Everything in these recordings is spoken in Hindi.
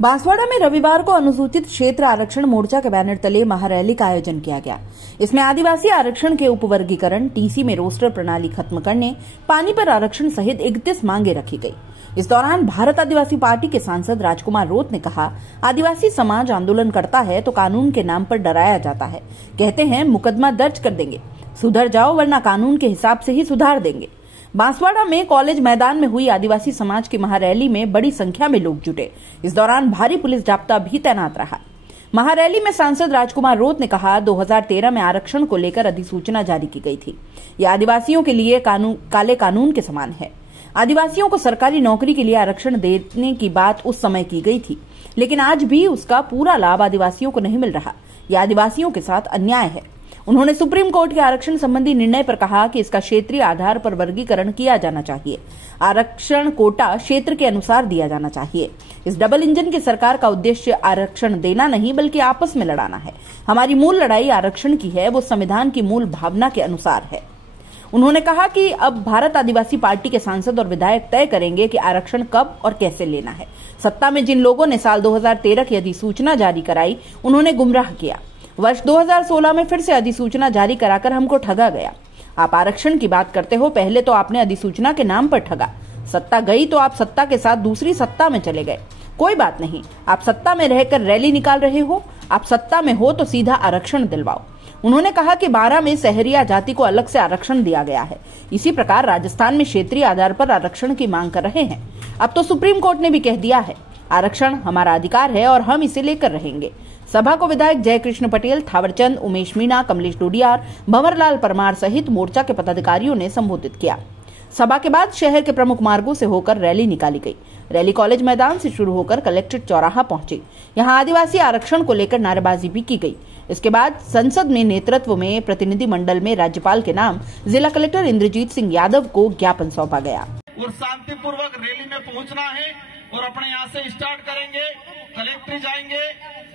बांसवाड़ा में रविवार को अनुसूचित क्षेत्र आरक्षण मोर्चा के बैनर तले महारैली का आयोजन किया गया। इसमें आदिवासी आरक्षण के उपवर्गीकरण, टीसी में रोस्टर प्रणाली खत्म करने, पानी पर आरक्षण सहित 31 मांगे रखी गई। इस दौरान भारत आदिवासी पार्टी के सांसद राजकुमार रोत ने कहा, आदिवासी समाज आंदोलन करता है तो कानून के नाम पर डराया जाता है। कहते हैं मुकदमा दर्ज कर देंगे, सुधर जाओ वरना कानून के हिसाब से ही सुधार देंगे। बांसवाड़ा में कॉलेज मैदान में हुई आदिवासी समाज की महारैली में बड़ी संख्या में लोग जुटे। इस दौरान भारी पुलिस जाब्ता भी तैनात रहा। महारैली में सांसद राजकुमार रोत ने कहा, 2013 में आरक्षण को लेकर अधिसूचना जारी की गई थी। यह आदिवासियों के लिए काले कानून के समान है। आदिवासियों को सरकारी नौकरी के लिए आरक्षण देने की बात उस समय की गई थी, लेकिन आज भी उसका पूरा लाभ आदिवासियों को नहीं मिल रहा। यह आदिवासियों के साथ अन्याय है। उन्होंने सुप्रीम कोर्ट के आरक्षण संबंधी निर्णय पर कहा कि इसका क्षेत्रीय आधार पर वर्गीकरण किया जाना चाहिए। आरक्षण कोटा क्षेत्र के अनुसार दिया जाना चाहिए। इस डबल इंजन की सरकार का उद्देश्य आरक्षण देना नहीं बल्कि आपस में लड़ाना है। हमारी मूल लड़ाई आरक्षण की है, वो संविधान की मूल भावना के अनुसार है। उन्होंने कहा कि अब भारत आदिवासी पार्टी के सांसद और विधायक तय करेंगे कि आरक्षण कब और कैसे लेना है। सत्ता में जिन लोगों ने साल 2013 की अधिसूचना जारी कराई, उन्होंने गुमराह किया। वर्ष 2016 में फिर से अधिसूचना जारी कराकर हमको ठगा गया। आप आरक्षण की बात करते हो, पहले तो आपने अधिसूचना के नाम पर ठगा। सत्ता गई तो आप सत्ता के साथ दूसरी सत्ता में चले गए। कोई बात नहीं, आप सत्ता में रहकर रैली निकाल रहे हो। आप सत्ता में हो तो सीधा आरक्षण दिलवाओ। उन्होंने कहा कि 12 में सहरिया जाति को अलग से आरक्षण दिया गया है। इसी प्रकार राजस्थान में क्षेत्रीय आधार पर आरक्षण की मांग कर रहे हैं। अब तो सुप्रीम कोर्ट ने भी कह दिया है, आरक्षण हमारा अधिकार है और हम इसे लेकर रहेंगे। सभा को विधायक जय कृष्ण पटेल, थावरचंद, उमेश मीणा, कमलेश डोडियार, भंवरलाल परमार सहित मोर्चा के पदाधिकारियों ने संबोधित किया। सभा के बाद शहर के प्रमुख मार्गों से होकर रैली निकाली गई। रैली कॉलेज मैदान से शुरू होकर कलेक्ट्रेट चौराहा पहुंची। यहां आदिवासी आरक्षण को लेकर नारेबाजी भी की गई। इसके बाद संसद में नेतृत्व में प्रतिनिधि मंडल में राज्यपाल के नाम जिला कलेक्टर इंद्रजीत सिंह यादव को ज्ञापन सौंपा गया। और शांतिपूर्वक रैली में पहुंचना है और अपने यहाँ से स्टार्ट करेंगे, कलेक्ट्रेट जाएंगे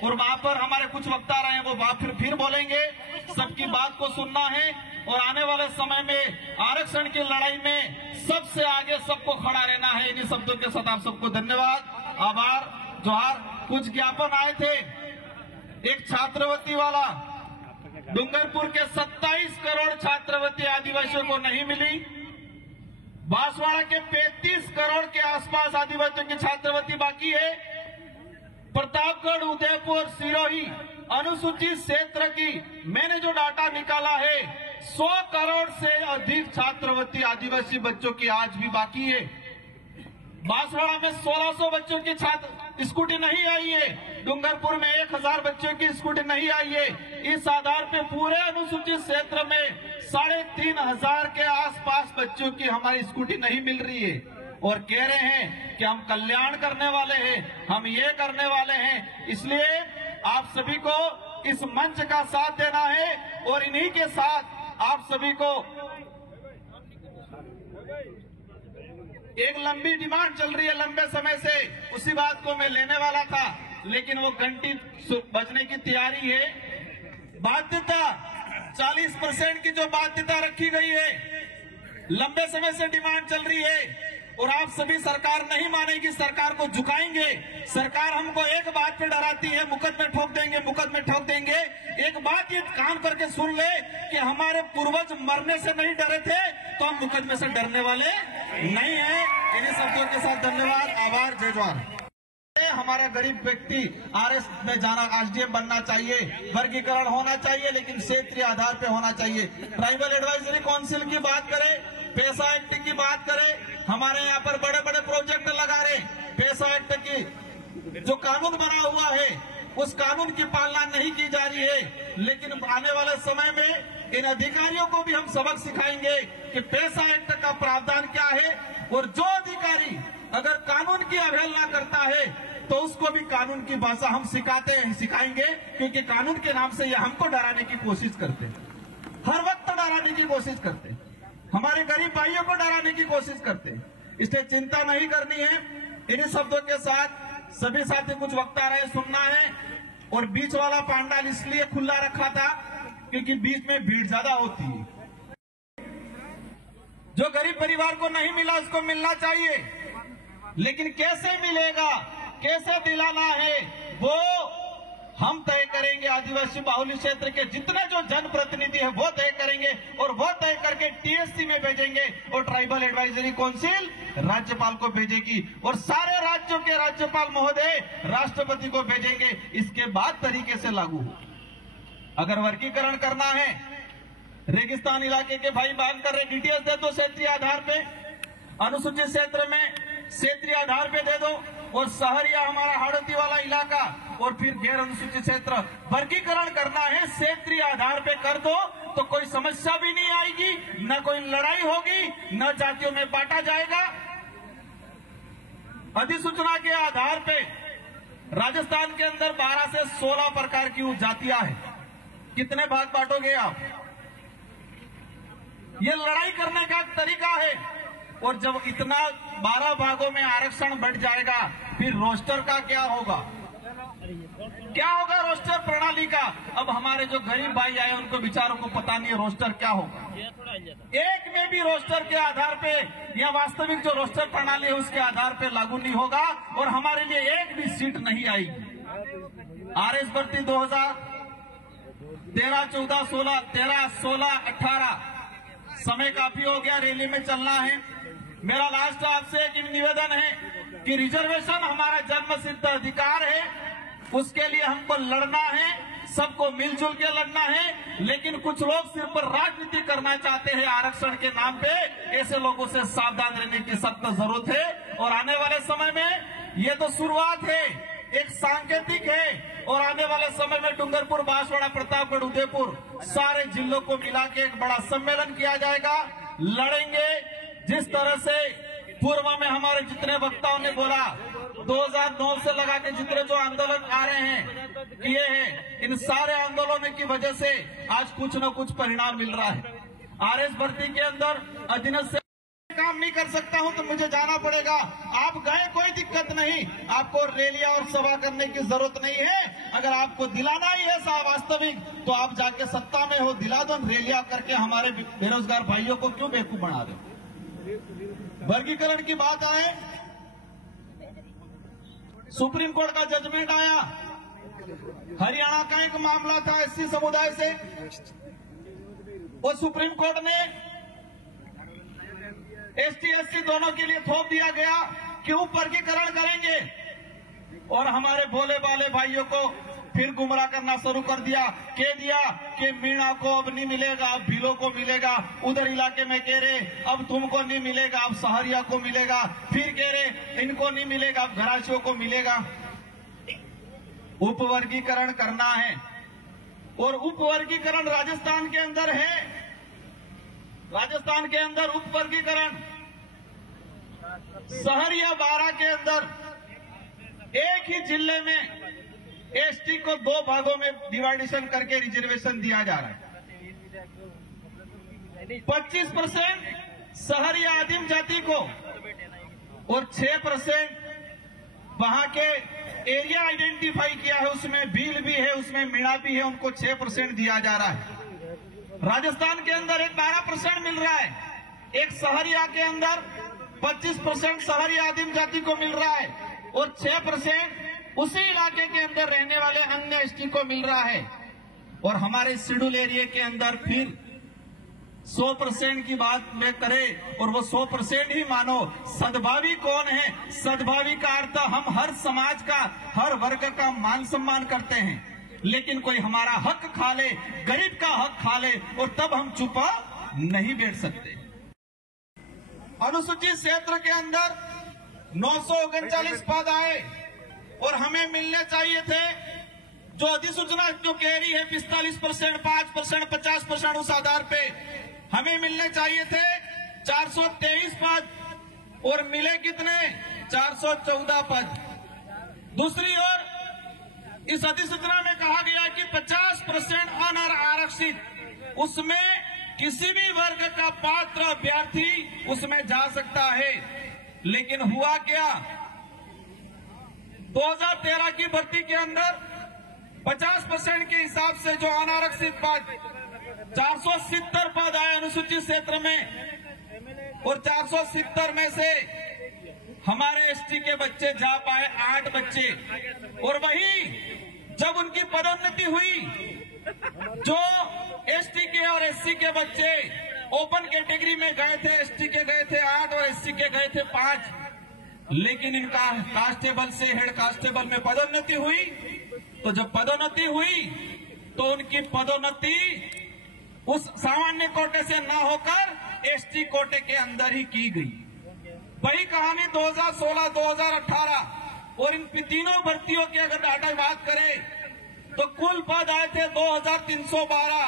और वहाँ पर हमारे कुछ वक्ता रहे हैं, वो बात फिर बोलेंगे। सबकी बात को सुनना है और आने वाले समय में आरक्षण की लड़ाई में सबसे आगे सबको खड़ा रहना है। इन्हीं शब्दों के साथ आप सबको धन्यवाद, आभार, जोहार। कुछ ज्ञापन आए थे, एक छात्रवृत्ति वाला, डूंगरपुर के 27 करोड़ छात्रवृत्ति आदिवासियों को नहीं मिली। बांसवाड़ा के 35 करोड़ के आसपास आदिवासियों की छात्रवृत्ति बाकी है। प्रतापगढ़, उदयपुर, सिरोही अनुसूचित क्षेत्र की मैंने जो डाटा निकाला है, 100 करोड़ से अधिक छात्रवृत्ति आदिवासी बच्चों की आज भी बाकी है। बांसवाड़ा में 1600 बच्चों की स्कूटी नहीं आई है। डूंगरपुर में 1000 बच्चों की स्कूटी नहीं आई है। इस आधार पे पूरे अनुसूचित क्षेत्र में 3500 के आसपास बच्चों की हमारी स्कूटी नहीं मिल रही है और कह रहे हैं कि हम कल्याण करने वाले हैं, हम ये करने वाले हैं। इसलिए आप सभी को इस मंच का साथ देना है और इन्हीं के साथ आप सभी को एक लंबी डिमांड चल रही है लंबे समय से, उसी बात को मैं लेने वाला था, लेकिन वो घंटी बजने की तैयारी है। बाध्यता 40% की जो बाध्यता रखी गई है, लंबे समय से डिमांड चल रही है और आप सभी सरकार नहीं मानेगी, सरकार को झुकाएंगे। सरकार हमको एक बात पे डराती है, मुकदमे ठोक देंगे, मुकदमे ठोक देंगे। एक बात ये कान करके सुन ले कि हमारे पूर्वज मरने से नहीं डरे थे तो हम मुकदमे से डरने वाले नहीं है। इन्हीं शब्दों के साथ धन्यवाद, आभार, जय जवान। हमारा गरीब व्यक्ति आरएस में जाना, एसडीएम बनना चाहिए, वर्गीकरण होना चाहिए, लेकिन क्षेत्रीय आधार पे होना चाहिए। ट्राइबल एडवाइजरी काउंसिल की बात करें, पैसा एक्ट की बात करें, हमारे यहाँ पर बड़े बड़े प्रोजेक्ट लगा रहे। पैसा एक्ट की जो कानून बना हुआ है, उस कानून की पालना नहीं की जा रही है। लेकिन आने वाले समय में इन अधिकारियों को भी हम सबक सिखाएंगे कि पैसा एक्ट का प्रावधान क्या है और जो अधिकारी अगर कानून की अवहेलना करता है तो उसको भी कानून की भाषा हम सिखाएंगे, क्योंकि कानून के नाम से ये हमको डराने की कोशिश करते हैं, हर वक्त डराने की कोशिश करते हैं, हमारे गरीब भाइयों को डराने की कोशिश करते हैं। इसलिए चिंता नहीं करनी है। इन्हीं शब्दों के साथ सभी साथी कुछ वक्ता रहे, सुनना है। और बीच वाला पांडाल इसलिए खुला रखा था क्योंकि बीच में भीड़ ज्यादा होती है। जो गरीब परिवार को नहीं मिला उसको मिलना चाहिए, लेकिन कैसे मिलेगा कैसे दिलाना है वो हम तय करेंगे। आदिवासी बाहुल्य क्षेत्र के जितने जो जनप्रतिनिधि है वो तय करेंगे और वो तय करके टीएससी में भेजेंगे और ट्राइबल एडवाइजरी काउंसिल राज्यपाल को भेजेगी और सारे राज्यों के राज्यपाल महोदय राष्ट्रपति को भेजेंगे। इसके बाद तरीके से लागू हो। अगर वर्गीकरण करना है, रेगिस्तान इलाके के भाई मांग कर रहे डीटीएस दे दो क्षेत्रीय आधार पे, अनुसूचित क्षेत्र में क्षेत्रीय आधार पे दे दो और शहरिया हमारा हाड़ोती वाला इलाका और फिर गैर अनुसूचित क्षेत्र वर्गीकरण करना है क्षेत्रीय आधार पे कर दो तो कोई समस्या भी नहीं आएगी, न कोई लड़ाई होगी, न जातियों में बांटा जाएगा। अधिसूचना के आधार पे राजस्थान के अंदर 12 से 16 प्रकार की जातियां हैं। कितने भाग बांटोगे आप? ये लड़ाई करने का तरीका है। और जब इतना 12 भागों में आरक्षण बढ़ जाएगा फिर रोस्टर का क्या होगा? क्या होगा रोस्टर प्रणाली का? अब हमारे जो गरीब भाई आए उनको बेचारों को पता नहीं है रोस्टर क्या होगा। एक में भी रोस्टर के आधार पे या वास्तविक जो रोस्टर प्रणाली है उसके आधार पे लागू नहीं होगा और हमारे लिए एक भी सीट नहीं आएगी। आरएस भर्ती 2013, 14, 16, 18 समय काफी हो गया, रैली में चलना है। मेरा लास्ट आपसे एक निवेदन है कि रिजर्वेशन हमारा जन्मसिद्ध अधिकार है, उसके लिए हमको लड़ना है, सबको मिलजुल के लड़ना है। लेकिन कुछ लोग सिर्फ राजनीति करना चाहते हैं आरक्षण के नाम पे। ऐसे लोगों से सावधान रहने की सख्त जरूरत है। और आने वाले समय में ये तो शुरुआत है, एक सांकेतिक है और आने वाले समय में डूंगरपुर, बांसवाड़ा, प्रतापगढ़, उदयपुर सारे जिलों को मिला के एक बड़ा सम्मेलन किया जाएगा। लड़ेंगे जिस तरह से पूर्व में हमारे जितने वक्ताओं ने बोला 2009 से लगा के जितने जो आंदोलन आ रहे हैं किए हैं, इन सारे आंदोलनों की वजह से आज कुछ न कुछ परिणाम मिल रहा है। आरएस भर्ती के अंदर अधीनस्थ काम नहीं कर सकता हूं तो मुझे जाना पड़ेगा। आप गए कोई दिक्कत नहीं, आपको रैलियां और सभा करने की जरूरत नहीं है। अगर आपको दिलाना ही है वास्तविक तो आप जाके सत्ता में हो, दिला दो। रैलियां करके हमारे बेरोजगार भाइयों को क्यों बेवकूफ बना रहे? वर्गीकरण की बात आए, सुप्रीम कोर्ट का जजमेंट आया। हरियाणा का एक मामला था एससी समुदाय से, और सुप्रीम कोर्ट ने एसटी एससी दोनों के लिए थोप दिया गया कि वो वर्गीकरण करेंगे। और हमारे भोले भाले भाइयों को फिर गुमराह करना शुरू कर दिया, कह दिया कि मीणा को अब नहीं मिलेगा, अब भीलों को मिलेगा। उधर इलाके में कह रहे अब तुमको नहीं मिलेगा, अब सहरिया को मिलेगा। फिर कह रहे इनको नहीं मिलेगा, अब घराशियों को मिलेगा। उपवर्गीकरण करना है और उपवर्गीकरण राजस्थान के अंदर है। राजस्थान के अंदर उपवर्गीकरण सहरिया 12 के अंदर एक ही जिले में एसटी को 2 भागों में डिवाइडेशन करके रिजर्वेशन दिया जा रहा है। 25% सहरिया आदिम जाति को और 6% वहां के एरिया आइडेंटिफाई किया है, उसमें भील भी है, उसमें मीणा भी है, उनको 6% दिया जा रहा है। राजस्थान के अंदर एक 12% मिल रहा है। एक सहरिया के अंदर 25% सहरिया आदिम जाति को मिल रहा है और 6% उसी इलाके के अंदर रहने वाले अन्य एसटी को मिल रहा है। और हमारे शेड्यूल एरिया के अंदर फिर 100% की बात में करें और वो 100% ही मानो। सद्भावी कौन है? सद्भावी का अर्थ हम हर समाज का, हर वर्ग का मान सम्मान करते हैं, लेकिन कोई हमारा हक खा ले, गरीब का हक खा ले और तब हम चुप नहीं बैठ सकते। अनुसूचित क्षेत्र के अंदर 939 पद आए और हमें मिलने चाहिए थे जो अधिसूचना जो कह रही है 45%, 5%, 50% उस आधार पे हमें मिलने चाहिए थे 423 पद और मिले कितने? 414 पद। दूसरी ओर इस अधिसूचना में कहा गया कि 50% अनारक्षित, उसमें किसी भी वर्ग का पात्र अभ्यर्थी उसमें जा सकता है। लेकिन हुआ क्या? 2013 की भर्ती के अंदर 50% के हिसाब से जो अनारक्षित पद 470 पद आए अनुसूचित क्षेत्र में और 470 में से हमारे एसटी के बच्चे जा पाए 8 बच्चे, और वही जब उनकी पदोन्नति हुई, जो एसटी के और एससी के बच्चे ओपन कैटेगरी में गए थे, एसटी के गए थे 8 और एससी के गए थे 5, लेकिन इनका कांस्टेबल से हेड कांस्टेबल में पदोन्नति हुई। तो जब पदोन्नति हुई तो उनकी पदोन्नति उस सामान्य कोटे से न होकर एसटी कोटे के अंदर ही की गई। वही कहानी 2016-2018, और इन तीनों भर्तियों की अगर डाटा बात करें तो कुल पद आए थे 2312,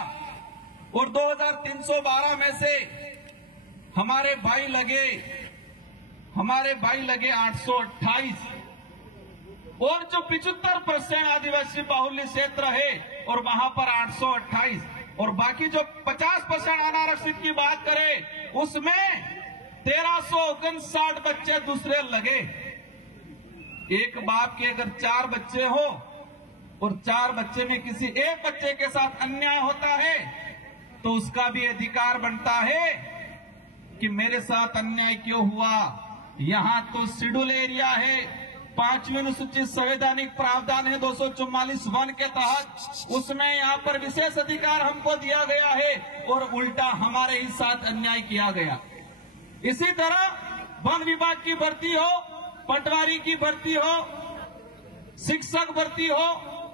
और 2312 में से हमारे भाई लगे 828, और जो 75% आदिवासी बाहुल्य क्षेत्र है और वहां पर 828, और बाकी जो 50% अनारक्षित की बात करें उसमें 1359 बच्चे दूसरे लगे। एक बाप के अगर 4 बच्चे हो और 4 बच्चे में किसी एक बच्चे के साथ अन्याय होता है तो उसका भी अधिकार बनता है कि मेरे साथ अन्याय क्यों हुआ। यहां तो शेड्यूल एरिया है, 5वीं अनुसूचित संवैधानिक प्रावधान है 244(1) के तहत, उसमें यहां पर विशेष अधिकार हमको दिया गया है, और उल्टा हमारे ही साथ अन्याय किया गया। इसी तरह वन विभाग की भर्ती हो, पटवारी की भर्ती हो, शिक्षक भर्ती हो,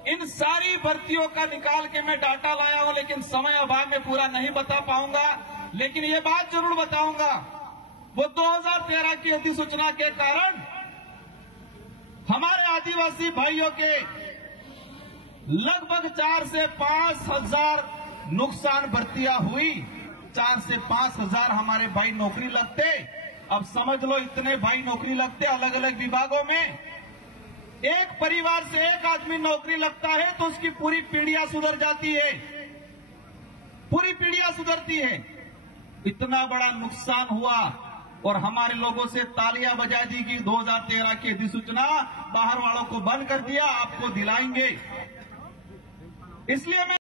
इन सारी भर्तियों का निकाल के मैं डाटा लाया हूं, लेकिन समय अभाव में पूरा नहीं बता पाऊंगा। लेकिन ये बात जरूर बताऊंगा, वो 2013 की अधिसूचना के कारण हमारे आदिवासी भाइयों के लगभग 4 से 5 हजार नुकसान भर्तियां हुई। 4 से 5 हजार हमारे भाई नौकरी लगते। अब समझ लो इतने भाई नौकरी लगते अलग अलग विभागों में। एक परिवार से एक आदमी नौकरी लगता है तो उसकी पूरी पीढ़ियां सुधर जाती है, पूरी पीढ़ियां सुधरती है। इतना बड़ा नुकसान हुआ और हमारे लोगों से तालियां बजा दी कि 2013 की अधिसूचना बाहर वालों को बंद कर दिया, आपको दिलाएंगे। इसलिए मैं